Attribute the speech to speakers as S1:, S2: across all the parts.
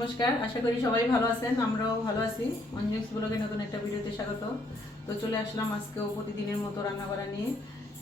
S1: নমস্কার, আশা করি সবাই ভালো আছেন, আমরাও ভালো আছি। অঞ্জুস ব্লগে নতুন একটা ভিডিওতে স্বাগত। তো চলে আসলাম আজকেও প্রতিদিনের মতো রান্না বাড়া নিয়ে।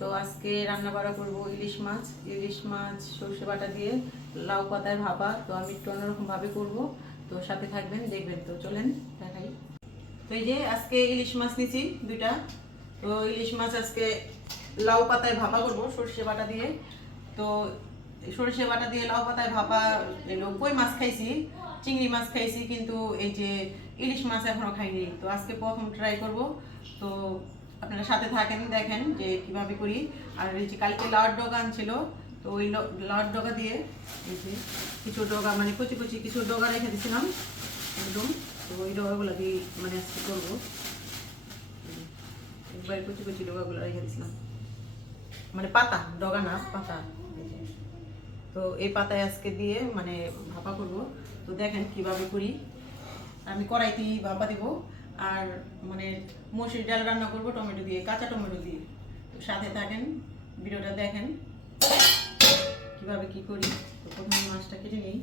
S1: তো আজকে রান্না বাড়া করব ইলিশ মাছ। ইলিশ মাছ, সর্ষে বাটা দিয়ে লাউ পাতায় ভাপা, তো আমি একটু অন্যরকম ভাবে করব। তো সাথে থাকবেন, দেখবেন। তো চলেন, দেখাই। তো এই যে আজকে ইলিশ মাছ নিছি দুইটা। তো ইলিশ মাছ আজকে লাউ পাতায় ভাপা করব, সর্ষে বাটা দিয়ে। তো সর্ষে বাটা দিয়ে লাউ পাতায় ভাপা কই মাছ খাইছি। চিংড়ি মাছ খাইছি, কিন্তু এই যে ইলিশ মাছ এখনও খাইনি। তো আজকে প্রথম ট্রাই করব। তো আপনারা সাথে থাকেন, দেখেন যে কীভাবে করি। আর এই যে কালকে লাউর ডগা আনছিল, তো ওই ল- লাউর ডগা দিয়ে এই যে কিছু ডগা মানে কুচি কুচি কিছু ডগা রেখে দিয়েছিলাম, একদম। তো ওই ডগাগুলো দিয়ে মানে আজকে করব। একবার কুচি কুচি ডগাগুলো রেখে দিয়েছিলাম। মানে পাতা, ডগা না, পাতা। তো এই পাতায় আজকে দিয়ে মানে ভাপা করব। তো দেখেন কীভাবে করি। আমি কড়াইতেই ভাপা দেবো আর মানে মসুর ডাল রান্না করব টমেটো দিয়ে, কাঁচা টমেটো দিয়ে। তো সাথে থাকেন ভিডিওটা দেখেন কীভাবে কি করি। তো প্রথমে মাছটা কেটে নিই।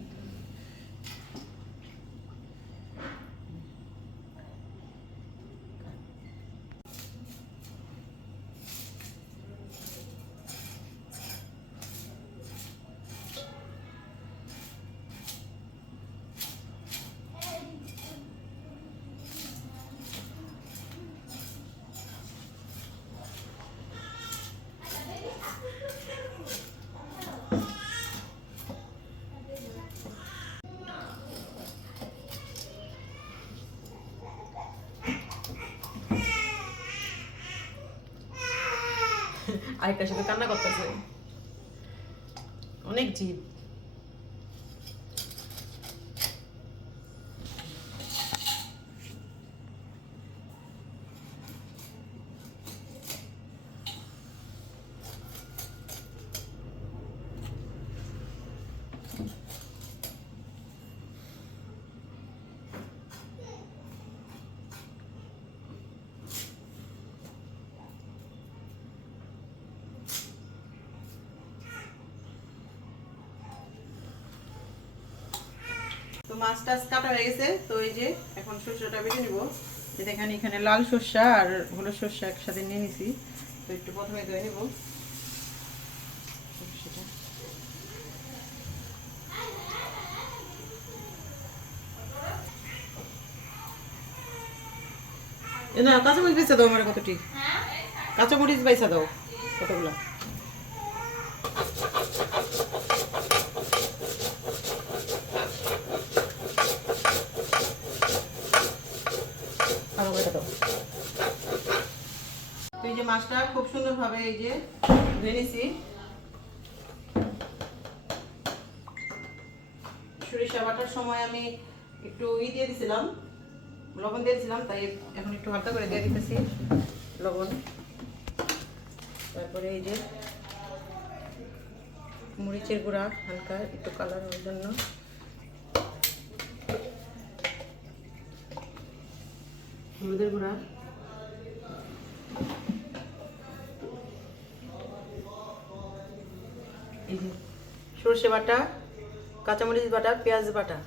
S1: আরেকটা সাথে কান্না করতেছে। অনেক জীব তো মাছ টাছ কাটা হয়ে গেছে তো এই যে এখন সর্ষেটা বেটে নিব। যে দেখেন এখানে লাল সর্ষা আর হলুদ সর্ষা একসাথে নিয়ে নিছি তো একটু প্রথমে ধুয়ে নিব। না কাঁচামরিচ বেচা দাও আমার কতটি? কাঁচামরিচ বাইসা দাও কতগুলা আরও বেটা দাও তো এই যে মাছটা খুব সুন্দরভাবে এই যে ধুয়ে নিছি। সরিষা বাটার সময় আমি একটু ই দিয়ে দিছিলাম, লবণ দিয়ে দিছিলাম, তাই এখন একটু হালকা করে দিয়ে দিতেছি লবণ। তারপরে এই যে মরিচের গুঁড়া, হালকা একটু কালার হওয়ার জন্য। হলুদের গুঁড়া। সর্ষে বাটা কাঁচামরিচ বাটা পেঁয়াজ বাটা।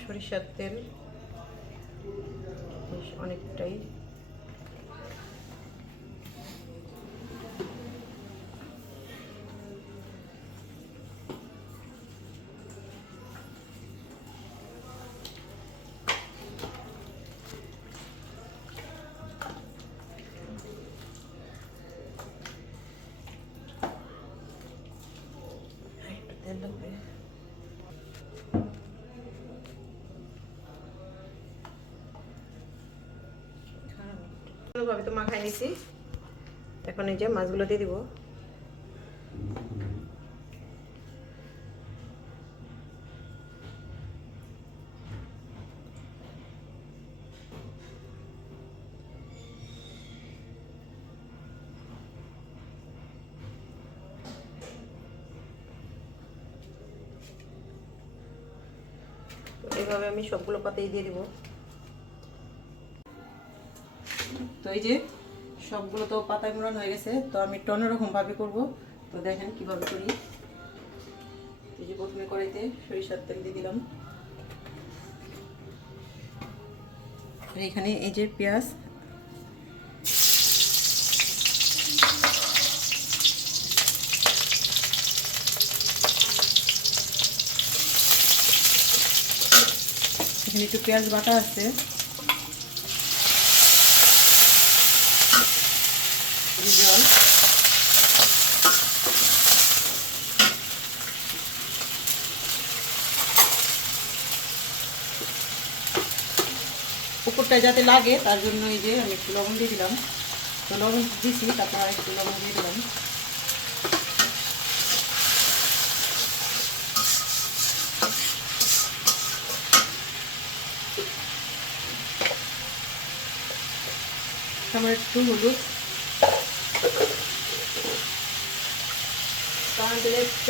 S1: সরিষার তেল অনেকটাই তেল লাগবে ভাবে এখন এই যে মাছগুলো দিয়ে দিব। তো এইভাবে আমি সবগুলো পাতেই দিয়ে দিব। তো এই যে সবগুলো তো পাতায় মোড়ানো হয়ে গেছে, তো আমি একটু অন্যরকম ভাবে করব। তো দেখেন কীভাবে করি। এই যে প্রথমে কড়াইতে সরিষার তেল দিয়ে দিলাম। আর এখানে এই যে পেঁয়াজ এখানে একটু পেঁয়াজ বাটা আছে। জল উপরটা যাতে লাগে, তার জন্য এই যে আমি একটু লবণ দিয়ে দিলাম। তো লবণ দিছি, তারপর আর একটু লবণ দিয়ে দিলাম। আমার একটু হলুদ।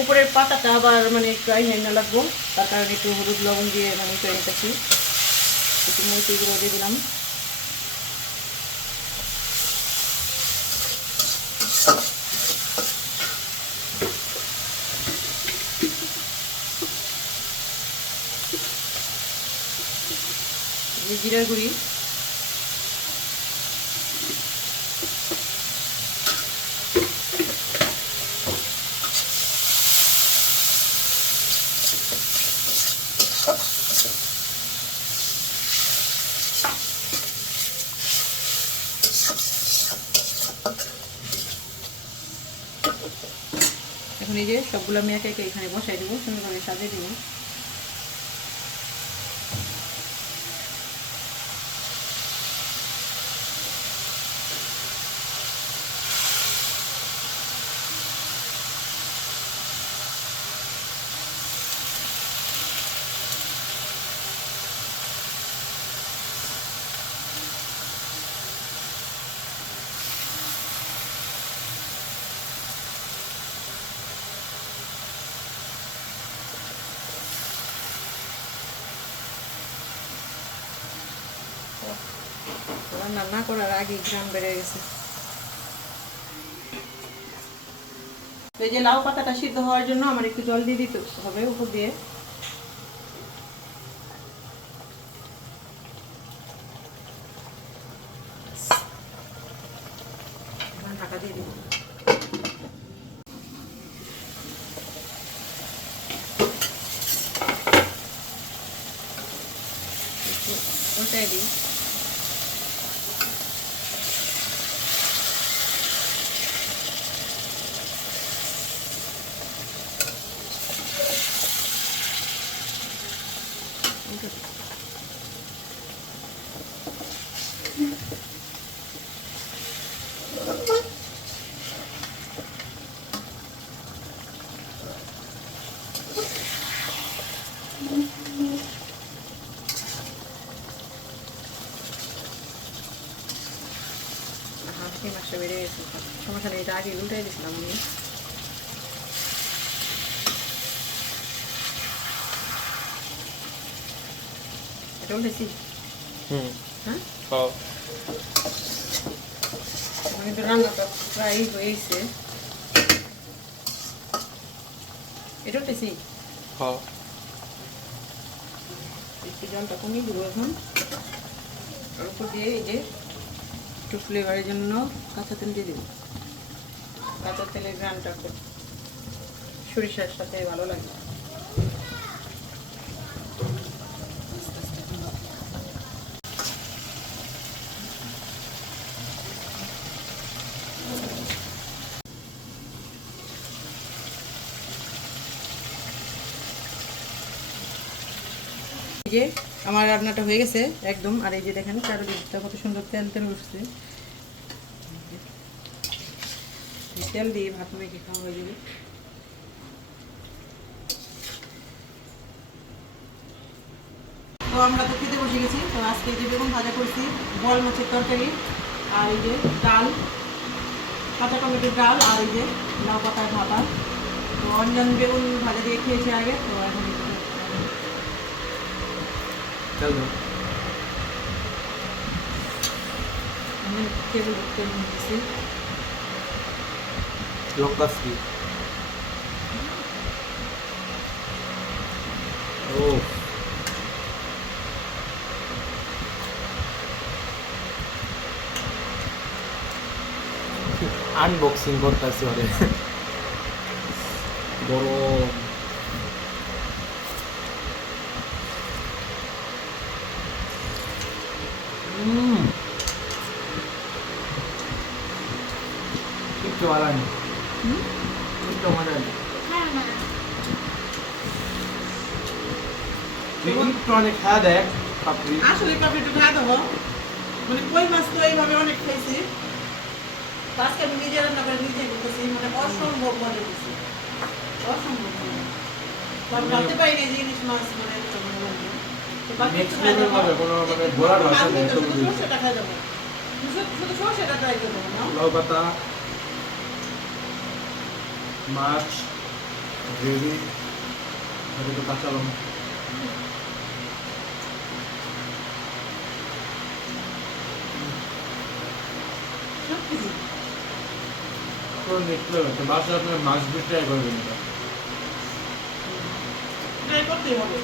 S1: উপরের পাতাটা আবার মানে ড্রাই হয়ে না লাগবো, তার কারণে একটু হলুদ লবণ দিয়ে মানে করে নিতেছি। একটু মরিচ গুঁড়ো দিয়ে দিলাম। জিরার গুঁড়ি। সবগুলো আমি একে একে এখানে বসাই দেবো সুন্দর করে সাজিয়ে দেবো। রান্না না করার আগে গ্রাম বেড়ে গেছে। এই যে লাউ পাতাটা সিদ্ধ হওয়ার জন্য আমার একটু জল দিয়ে দিতে হবে উপর দিয়ে এখন ঢাকা দিয়ে দিব একটু উল্টাই দিই হাঁসি মাসে বেড়ে গেছে সমস্যা নেই এটা আগে উল্টাই দিয়েছিলাম আমি এটা উল্টেছি
S2: হুম
S1: হ্যাঁ
S2: হ্যাঁ
S1: এখন কিন্তু রান্নাটা প্রায় হয়েছে এটা উল্টেছি
S2: হ্যাঁ
S1: একটু জলটা কমিয়ে দেবো এখন ওর উপর দিয়ে এই যে একটু ফ্লেভারের জন্য কাঁচা তেল দিয়ে দেবো তেলের সরিষার সাথে ভালো লাগে। আমার রান্নাটা হয়ে গেছে একদম, আর এই যে দেখেন চারিদিকটা কত সুন্দর তেল তেল উঠছে এই তেল দিয়ে ভাত মেখে খাওয়া হয়ে যাবে। তো আমরা তো খেতে বসে গেছি। তো আজকে যে বেগুন ভাজা করছি বল মাছের তরকারি আর এই যে ডাল কাঁচা টমেটোর ডাল আর এই যে লাউ পাতার ভাপা। তো অঞ্জন বেগুন ভাজা দিয়ে খেয়েছি আগে তো এখন
S2: চল
S1: এখন আমি খেয়ে বলব কেমন হচ্ছে
S2: লঙ্কা ফ্রি ও আনবক্সিং করতেছি ওরে গরম উম। একটু ভালো তুই একটু অনেক খাওয়া দেখ পাপড়ি।
S1: আসলে কাপে একটু খাওয়া দেবো মানে কই মাছ তো এইভাবে অনেক খাইছি। আজকে আমি নিজে রান্না করে নিজে করতেছি মানে অসম্ভব মনে হচ্ছে অসম্ভব মনে তো ভাবতে পারি না ইলিশ মাছ মানে যাবে।
S2: মানে
S1: শুধু সর্ষেটা খাওয়া যাবে। শুধু- সর্ষেটা try করব না?
S2: মাছ গ্রেভি আর একটু কাঁচা লঙ্কা। আপনার মাছ দিয়ে ট্রাই করবেন এটা।
S1: Try করতেই হবে।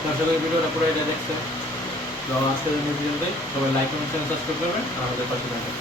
S2: তো আশা করি ভিডিওটা পুরো এটা দেখছেন। তো আজকের জন্য ভিডিওতে সবাই লাইক কমেন্ট সাবস্ক্রাইব করবেন। আমাদের পাশে থাকবেন।